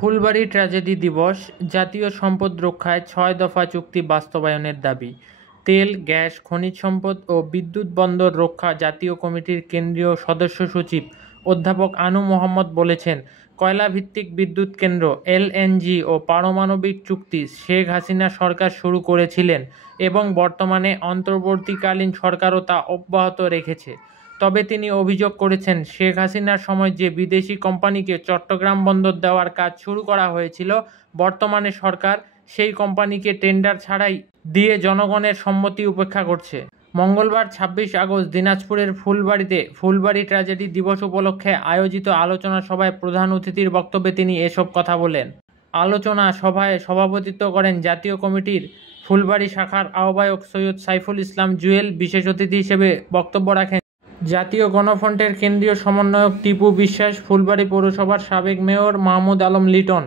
Phulbari tragedy দিবস, জাতীয় সম্পদ রক্ষায় ৬ দফা চুক্তি বাস্তবায়নের দাবি। তেল, গ্যাস, খনিজ সম্পদ ও বিদ্যুৎ বন্দর রক্ষা জাতীয় কমিটির কেন্দ্রীয় সদস্য সচিব অধ্যাপক আনু মোহাম্মদ বলেছেন, কয়লাভিত্তিক বিদ্যুৎ কেন্দ্র এলএনজি ও পারমাণবিক চুক্তি শেখ হাসিনা সরকার শুরু করেছিলেন এবং বর্তমানে অন্তর্বর্তীকালীন সরকারও তা অব্যাহত রেখেছে। তবে তিনি অভিযোগ করেছেন, শেখ হাসিনার সময় যে বিদেশি কোম্পানিকে চট্টগ্রাম বন্দর দেওয়ার কাজ শুরু করা হয়েছিল, বর্তমানে সরকার সেই কোম্পানিকে টেন্ডার ছাড়াই দিয়ে জনগণের সম্মতি উপেক্ষা করছে। মঙ্গলবার ২৬ আগস্ট দিনাজপুরের ফুলবাড়ীতে ফুলবাড়ী ট্র্যাজেডি দিবস উপলক্ষে আয়োজিত আলোচনা সভায় প্রধান অতিথির বক্তব্যে তিনি এসব কথা বলেন। আলোচনা সভায় সভাপতিত্ব করেন জাতীয় কমিটির ফুলবাড়ী শাখার আহ্বায়ক সৈয়দ সাইফুল ইসলাম জুয়েল। বিশেষ অতিথি হিসেবে বক্তব্য রাখেন জাতীয় গণফ্রন্টের কেন্দ্রীয় সমন্বয়ক টিপু বিশ্বাস, ফুলবাড়ী পৌরসভার সাবেক মেয়র মাহমুদ আলম লিটন,